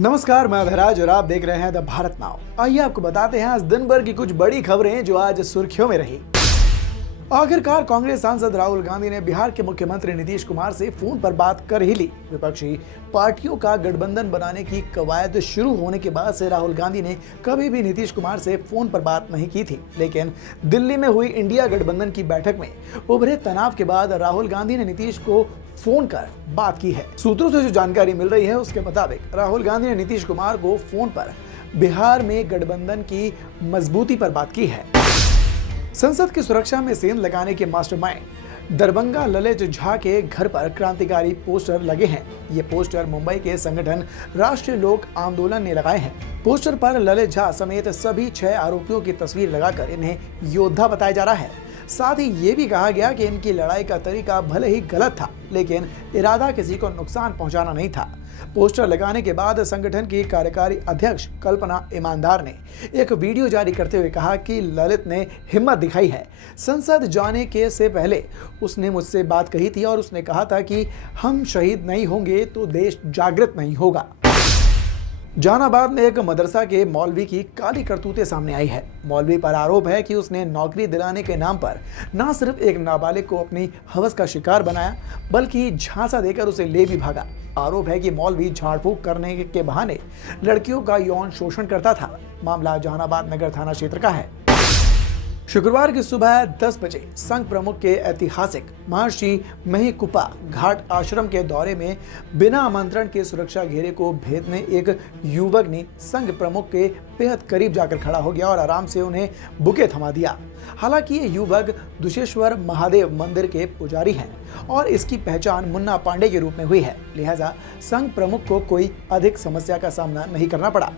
नमस्कार, मैं अभयराज और आप देख रहे हैं द भारत नाउ। आइए आपको बताते हैं आज दिन भर की कुछ बड़ी खबरें जो आज सुर्खियों में रही। आखिरकार कांग्रेस सांसद राहुल गांधी ने बिहार के मुख्यमंत्री नीतीश कुमार से फोन पर बात कर ही ली। विपक्षी पार्टियों का गठबंधन बनाने की कवायद शुरू होने के बाद से राहुल गांधी ने कभी भी नीतीश कुमार से फोन पर बात नहीं की थी, लेकिन दिल्ली में हुई इंडिया गठबंधन की बैठक में उभरे तनाव के बाद राहुल गांधी ने नीतीश को फोन कर बात की है। सूत्रों से जो जानकारी मिल रही है उसके मुताबिक राहुल गांधी ने नीतीश कुमार को फोन पर बिहार में गठबंधन की मजबूती पर बात की है। संसद की सुरक्षा में सेंध लगाने के मास्टरमाइंड दरभंगा ललित झा के घर पर क्रांतिकारी पोस्टर लगे हैं। ये पोस्टर मुंबई के संगठन राष्ट्रीय लोक आंदोलन ने लगाए हैं। पोस्टर पर ललित झा समेत सभी 6 आरोपियों की तस्वीर लगाकर इन्हें योद्धा बताया जा रहा है। साथ ही ये भी कहा गया कि इनकी लड़ाई का तरीका भले ही गलत था, लेकिन इरादा किसी को नुकसान पहुंचाना नहीं था। पोस्टर लगाने के बाद संगठन की कार्यकारी अध्यक्ष कल्पना ईमानदार ने एक वीडियो जारी करते हुए कहा कि ललित ने हिम्मत दिखाई है। संसद जाने के से पहले उसने मुझसे बात कही थी और उसने कहा था कि हम शहीद नहीं होंगे तो देश जागृत नहीं होगा। जहानाबाद में एक मदरसा के मौलवी की काली करतूतें सामने आई है। मौलवी पर आरोप है कि उसने नौकरी दिलाने के नाम पर न सिर्फ एक नाबालिग को अपनी हवस का शिकार बनाया, बल्कि झांसा देकर उसे ले भी भागा। आरोप है कि मौलवी झाड़ फूक करने के बहाने लड़कियों का यौन शोषण करता था। मामला जहानाबाद नगर थाना क्षेत्र का है। शुक्रवार की सुबह 10 बजे संघ प्रमुख के ऐतिहासिक महर्षि महिकुपा घाट आश्रम के दौरे में बिना आमंत्रण के सुरक्षा घेरे को भेदने एक युवक ने संघ प्रमुख के बेहद करीब जाकर खड़ा हो गया और आराम से उन्हें बुके थमा दिया। हालांकि ये युवक दुशेश्वर महादेव मंदिर के पुजारी हैं और इसकी पहचान मुन्ना पांडे के रूप में हुई है, लिहाजा संघ प्रमुख को कोई अधिक समस्या का सामना नहीं करना पड़ा।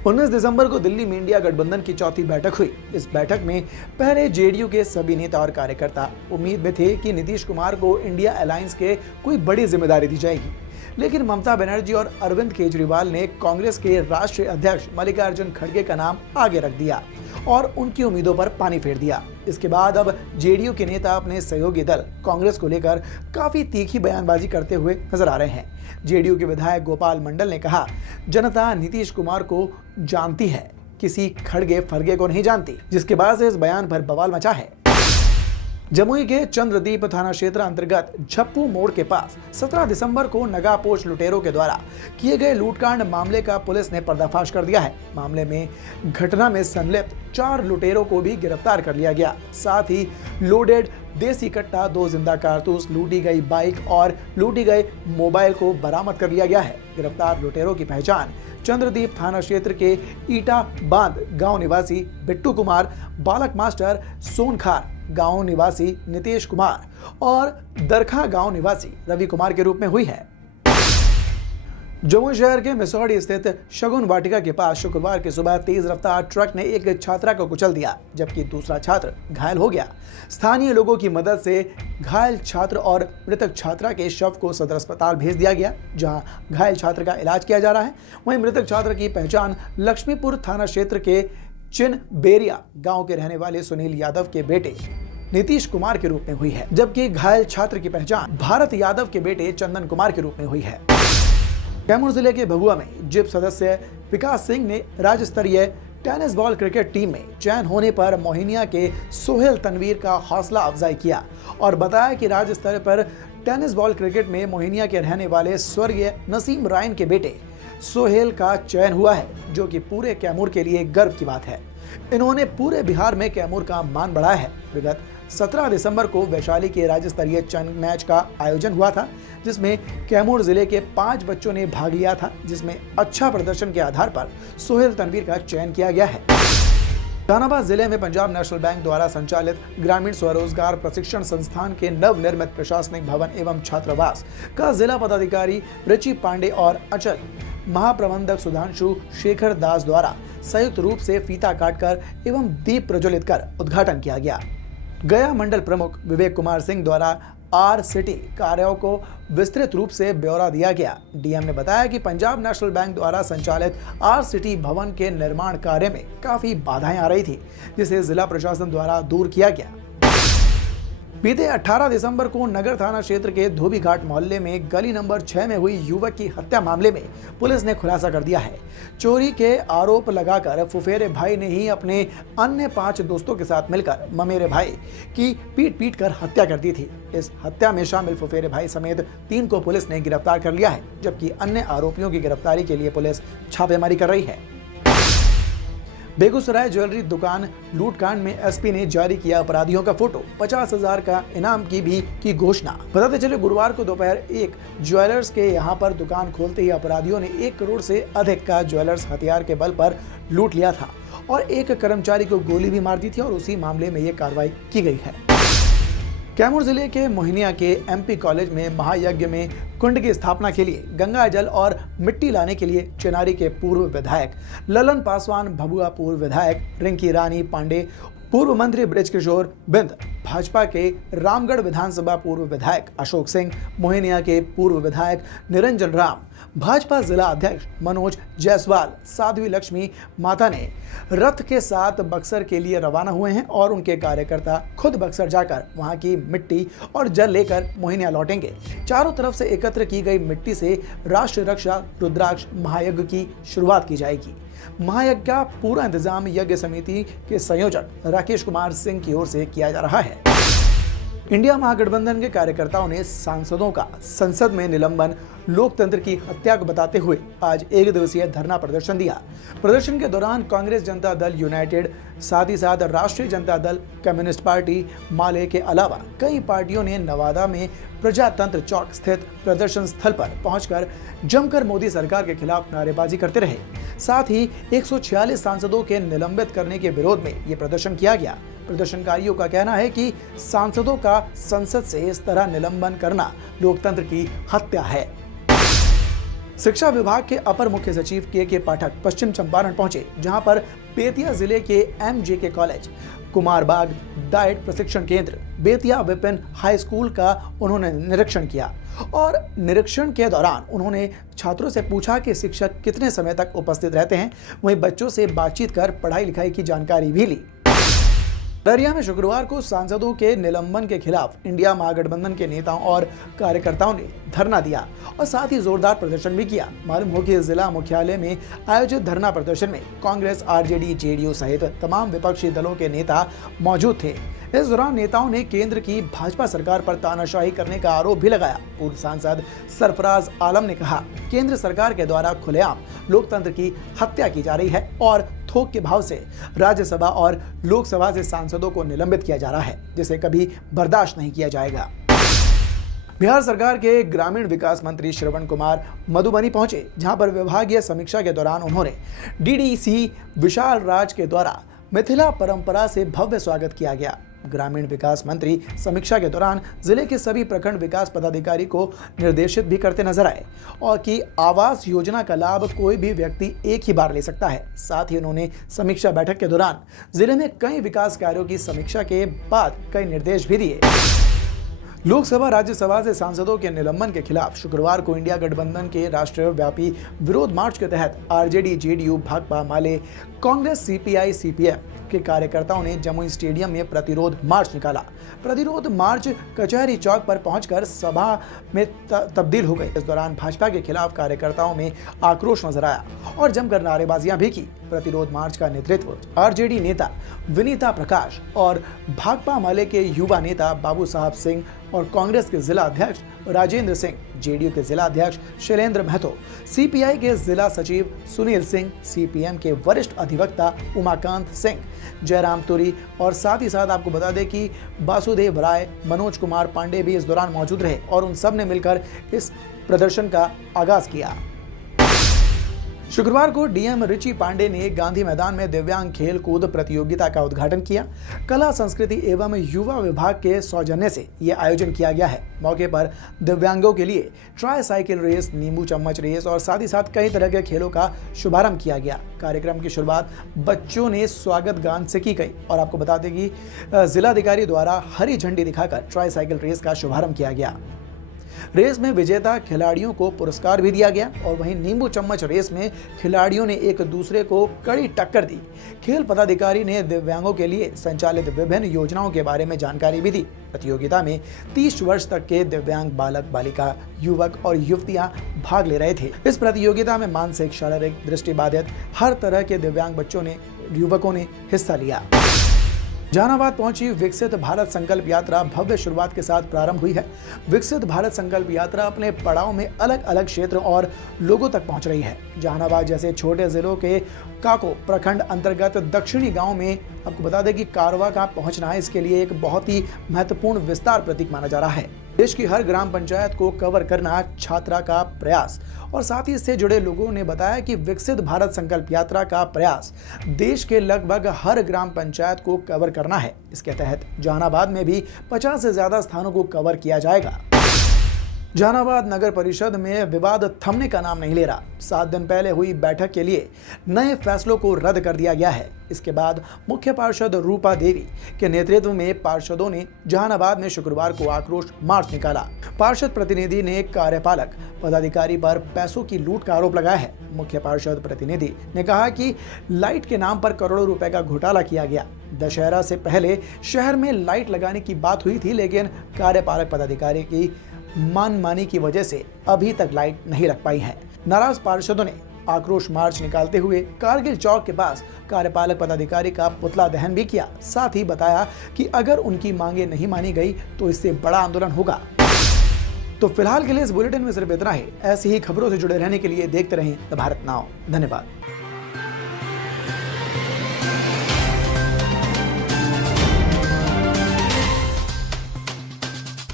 19 दिसंबर को दिल्ली में इंडिया गठबंधन की चौथी बैठक हुई। इस बैठक में पहले जेडीयू के सभी नेता और कार्यकर्ता उम्मीद में थे कि नीतीश कुमार को इंडिया अलायंस के कोई बड़ी जिम्मेदारी दी जाएगी, लेकिन ममता बनर्जी और अरविंद केजरीवाल ने कांग्रेस के राष्ट्रीय अध्यक्ष मल्लिकार्जुन खड़गे का नाम आगे रख दिया और उनकी उम्मीदों पर पानी फेर दिया। इसके बाद अब जेडीयू के नेता अपने सहयोगी दल कांग्रेस को लेकर काफी तीखी बयानबाजी करते हुए नजर आ रहे हैं। जेडीयू के विधायक गोपाल मंडल ने कहा, जनता नीतीश कुमार को जानती है, किसी खड़गे फरगे को नहीं जानती, जिसके बाद से इस बयान पर बवाल मचा है। जमुई के चंद्रदीप थाना क्षेत्र अंतर्गत झप्पू मोड़ के पास 17 दिसंबर को नगापोश लुटेरों के द्वारा किए गए लूटकांड मामले का पुलिस ने पर्दाफाश कर दिया है। मामले में घटना में संलिप्त 4 लुटेरों को भी गिरफ्तार कर लिया गया। साथ ही लोडेड देसी कट्टा, 2 जिंदा कारतूस, लूटी गई बाइक और लूटी गए मोबाइल को बरामद कर लिया गया है। गिरफ्तार लुटेरों की पहचान चंद्रदीप थाना क्षेत्र के ईटा बांध गांव निवासी बिट्टू कुमार, बालक मास्टर सोनखार गांव निवासी नितेश कुमार और दरखा गांव निवासी रवि कुमार के रूप में हुई है। जम्मू शहर के मिसौड़ी स्थित शगुन वाटिका के पास शुक्रवार की सुबह तेज रफ्तार ट्रक ने एक छात्रा को कुचल दिया, जबकि दूसरा छात्र घायल हो गया। स्थानीय लोगों की मदद से घायल छात्र और मृतक छात्रा के शव को सदर अस्पताल भेज दिया गया, जहां घायल छात्र का इलाज किया जा रहा है। वहीं मृतक छात्र की पहचान लक्ष्मीपुर थाना क्षेत्र के चिनबेरिया गांव के रहने वाले सुनील यादव के बेटे नीतीश कुमार के रूप में हुई है, जबकि घायल छात्र की पहचान भारत यादव के बेटे चंदन कुमार के रूप में हुई है। कैमूर जिले के भभुआ में जिप सदस्य विकास सिंह ने राज्य स्तरीय टेनिस बॉल क्रिकेट टीम में चयन होने पर मोहिनिया के सोहेल तनवीर का हौसला अफजाई किया और बताया कि राज्य स्तर पर टेनिस बॉल क्रिकेट में मोहिनिया के रहने वाले स्वर्गीय नसीम रायन के बेटे सोहेल का चयन हुआ है, जो कि पूरे कैमूर के लिए गर्व की बात है। इन्होंने पूरे बिहार में कैमूर का मान बढ़ाया है। विगत 17 दिसंबर को वैशाली के राज्य स्तरीय चयन मैच का आयोजन हुआ था, जिसमें कैमूर जिले के 5 बच्चों ने भाग लिया था, जिसमें अच्छा प्रदर्शन के आधार पर सोहेल तनवीर का चयन किया गया है। जहानाबाद जिले में पंजाब नेशनल बैंक द्वारा संचालित ग्रामीण स्वरोजगार प्रशिक्षण संस्थान के नवनिर्मित प्रशासनिक भवन एवं छात्रावास का जिला पदाधिकारी रुचि पांडे और अचल महाप्रबंधक सुधांशु शेखर दास द्वारा संयुक्त रूप से फीता काटकर एवं दीप प्रज्वलित कर उद्घाटन किया गया। गया मंडल प्रमुख विवेक कुमार सिंह द्वारा आर सिटी कार्यों को विस्तृत रूप से ब्यौरा दिया गया। डीएम ने बताया कि पंजाब नेशनल बैंक द्वारा संचालित आर सिटी भवन के निर्माण कार्य में काफी बाधाएं आ रही थी, जिसे जिला प्रशासन द्वारा दूर किया गया। बीते 18 दिसंबर को नगर थाना क्षेत्र के धोबी घाट मोहल्ले में गली नंबर 6 में हुई युवक की हत्या मामले में पुलिस ने खुलासा कर दिया है। चोरी के आरोप लगाकर फुफेरे भाई ने ही अपने अन्य 5 दोस्तों के साथ मिलकर ममेरे भाई की पीट कर हत्या कर दी थी। इस हत्या में शामिल फुफेरे भाई समेत 3 को पुलिस ने गिरफ्तार कर लिया है, जबकि अन्य आरोपियों की गिरफ्तारी के लिए पुलिस छापेमारी कर रही है। बेगूसराय ज्वेलरी दुकान लूटकांड में एसपी ने जारी किया अपराधियों का फोटो, 50,000 का इनाम की घोषणा। बताते चले गुरुवार को दोपहर 1 ज्वेलर्स के यहां पर दुकान खोलते ही अपराधियों ने 1 करोड़ से अधिक का ज्वेलर्स हथियार के बल पर लूट लिया था और एक कर्मचारी को गोली भी मार दी थी और उसी मामले में यह कार्रवाई की गई है। कैमूर जिले के मोहिनिया के एमपी कॉलेज में महायज्ञ में कुंड की स्थापना के लिए गंगा जल और मिट्टी लाने के लिए चिनारी के पूर्व विधायक ललन पासवान, भभुआ पूर्व विधायक रिंकी रानी पांडे, पूर्व मंत्री बृजकिशोर बिंद, भाजपा के रामगढ़ विधानसभा पूर्व विधायक अशोक सिंह, मोहिनिया के पूर्व विधायक निरंजन राम, भाजपा जिला अध्यक्ष मनोज जायसवाल, साध्वी लक्ष्मी माता ने रथ के साथ बक्सर के लिए रवाना हुए हैं और उनके कार्यकर्ता खुद बक्सर जाकर वहां की मिट्टी और जल लेकर मोहिनिया लौटेंगे। चारों तरफ से एकत्र की गई मिट्टी से राष्ट्र रक्षा रुद्राक्ष महायज्ञ की शुरुआत की जाएगी। महायज्ञ का पूरा इंतजाम यज्ञ समिति के संयोजक राकेश कुमार सिंह की ओर से किया जा रहा है। इंडिया महागठबंधन के कार्यकर्ताओं ने सांसदों का संसद में निलंबन लोकतंत्र की हत्या को बताते हुए आज 1 दिवसीय धरना प्रदर्शन दिया। प्रदर्शन के दौरान कांग्रेस जनता दल यूनाइटेड, साथ ही साथ राष्ट्रीय जनता दल, कम्युनिस्ट पार्टी माले के अलावा कई पार्टियों ने नवादा में प्रजातंत्र चौक स्थित प्रदर्शन स्थल पर पहुंचकर जमकर मोदी सरकार के खिलाफ नारेबाजी करते रहे। साथ ही 146 सांसदों के निलंबित करने के विरोध में ये प्रदर्शन किया गया। प्रदर्शनकारियों का कहना है कि सांसदों का संसद से इस तरह निलंबन करना लोकतंत्र की हत्या है। शिक्षा विभाग के अपर मुख्य सचिव के पाठक पश्चिम चंपारण पहुंचे, जहां पर बेतिया जिले के एमजेके कॉलेज, कुमारबाग डाइट प्रशिक्षण केंद्र, बेतिया विपिन हाई स्कूल का उन्होंने निरीक्षण किया और निरीक्षण के दौरान उन्होंने छात्रों से पूछा कि शिक्षक कितने समय तक उपस्थित रहते हैं। वहीं बच्चों से बातचीत कर पढ़ाई लिखाई की जानकारी भी ली। अररिया में शुक्रवार को सांसदों के निलंबन के खिलाफ इंडिया महागठबंधन के नेताओं और कार्यकर्ताओं ने धरना दिया और साथ ही जोरदार प्रदर्शन भी किया। मालूम हो कि जिला मुख्यालय में आयोजित धरना प्रदर्शन में कांग्रेस, आरजेडी, जेडीयू सहित तमाम विपक्षी दलों के नेता मौजूद थे। इस दौरान नेताओं ने केंद्र की भाजपा सरकार पर तानाशाही करने का आरोप भी लगाया। पूर्व सांसद सरफराज आलम ने कहा, केंद्र सरकार के द्वारा खुलेआम लोकतंत्र की हत्या की जा रही है और थोक के भाव से राज्यसभा और लोकसभा से सांसदों को निलंबित किया जा रहा है, जिसे कभी बर्दाश्त नहीं किया जाएगा। बिहार सरकार के ग्रामीण विकास मंत्री श्रवण कुमार मधुबनी पहुंचे, जहां पर विभागीय समीक्षा के दौरान उन्होंने डीडीसी विशाल राज के द्वारा मिथिला परंपरा से भव्य स्वागत किया गया। ग्रामीण विकास मंत्री समीक्षा के दौरान जिले के सभी प्रखंड विकास पदाधिकारी को निर्देशित भी करते नजर आए और कि आवास योजना का लाभ कोई भी व्यक्ति एक ही बार ले सकता है। साथ ही उन्होंने समीक्षा बैठक के दौरान जिले में कई विकास कार्यों की समीक्षा के बाद कई निर्देश भी दिए। लोकसभा राज्यसभा से सांसदों के निलंबन के खिलाफ शुक्रवार को इंडिया गठबंधन के राष्ट्रव्यापी विरोध मार्च के तहत आरजेडी, जेडीयू, भाकपा माले, कांग्रेस, सीपीआई, सीपीएम के कार्यकर्ताओं ने जमुई स्टेडियम में प्रतिरोध मार्च निकाला। प्रतिरोध मार्च कचहरी चौक पर पहुंचकर सभा में तब्दील हो गई। इस दौरान भाजपा के खिलाफ कार्यकर्ताओं में आक्रोश नजर आया और जमकर नारेबाजियां भी की। प्रतिरोध मार्च का नेतृत्व आरजेडी नेता विनीता प्रकाश और भाकपा माले के युवा नेता बाबू साहब सिंह और कांग्रेस के जिला अध्यक्ष राजेंद्र सिंह, जेडीयू के जिला अध्यक्ष शैलेंद्र महतो, सीपीआई के जिला सचिव सुनील सिंह, सीपीएम के वरिष्ठ अधिवक्ता उमाकांत सिंह, जयराम तुरी और साथ ही साथ आपको बता दें कि वासुदेव राय, मनोज कुमार पांडे भी इस दौरान मौजूद रहे और उन सब ने मिलकर इस प्रदर्शन का आगाज किया। शुक्रवार को डीएम रिची पांडे ने गांधी मैदान में दिव्यांग खेल कूद प्रतियोगिता का उद्घाटन किया। कला, संस्कृति एवं युवा विभाग के सौजन्य से यह आयोजन किया गया है। मौके पर दिव्यांगों के लिए ट्राई साइकिल रेस, नींबू चम्मच रेस और साथ ही साथ कई तरह के खेलों का शुभारंभ किया गया। कार्यक्रम की शुरुआत बच्चों ने स्वागत गान से की गई और आपको बता दें कि जिलाधिकारी द्वारा हरी झंडी दिखाकर ट्राई साइकिल रेस का शुभारंभ किया गया। रेस में विजेता खिलाड़ियों को पुरस्कार भी दिया गया और वहीं नींबू चम्मच रेस में खिलाड़ियों ने एक दूसरे को कड़ी टक्कर दी। खेल पदाधिकारी ने दिव्यांगों के लिए संचालित विभिन्न योजनाओं के बारे में जानकारी भी दी। प्रतियोगिता में 30 वर्ष तक के दिव्यांग बालक बालिका, युवक और युवतियां भाग ले रहे थे। इस प्रतियोगिता में मानसिक, शारीरिक, दृष्टिबाधित हर तरह के दिव्यांग बच्चों ने, युवकों ने हिस्सा लिया। जहानाबाद पहुंची विकसित भारत संकल्प यात्रा भव्य शुरुआत के साथ प्रारंभ हुई है। विकसित भारत संकल्प यात्रा अपने पड़ाव में अलग अलग क्षेत्र और लोगों तक पहुंच रही है। जहानाबाद जैसे छोटे जिलों के काको प्रखंड अंतर्गत दक्षिणी गांव में आपको बता दें कि कारवा का पहुंचना इसके लिए एक बहुत ही महत्वपूर्ण विस्तार प्रतीक माना जा रहा है। देश की हर ग्राम पंचायत को कवर करना छात्रा का प्रयास और साथ ही इससे जुड़े लोगों ने बताया कि विकसित भारत संकल्प यात्रा का प्रयास देश के लगभग हर ग्राम पंचायत को कवर करना है। इसके तहत जहानाबाद में भी 50 से ज्यादा स्थानों को कवर किया जाएगा। जहानाबाद नगर परिषद में विवाद थमने का नाम नहीं ले रहा। 7 दिन पहले हुई बैठक के लिए नए फैसलों को रद्द कर दिया गया है। इसके बाद मुख्य पार्षद रूपा देवी के नेतृत्व में पार्षदों ने जहानाबाद में शुक्रवार को आक्रोश मार्च निकाला। पार्षद प्रतिनिधि ने कार्यपालक पदाधिकारी पर पैसों की लूट का आरोप लगाया है। मुख्य पार्षद प्रतिनिधि ने कहा कि लाइट के नाम पर करोड़ों रुपए का घोटाला किया गया। दशहरा से पहले शहर में लाइट लगाने की बात हुई थी, लेकिन कार्यपालक पदाधिकारी की मनमानी की वजह से अभी तक लाइट नहीं लग पाई है। नाराज पार्षदों ने आक्रोश मार्च निकालते हुए कारगिल चौक के पास कार्यपालक पदाधिकारी का पुतला दहन भी किया। साथ ही बताया कि अगर उनकी मांगे नहीं मानी गई तो इससे बड़ा आंदोलन होगा। तो फिलहाल के लिए इस बुलेटिन में सिर्फ इतना ही। ऐसी ही खबरों से जुड़े रहने के लिए देखते रहें द भारत नाउ। धन्यवाद।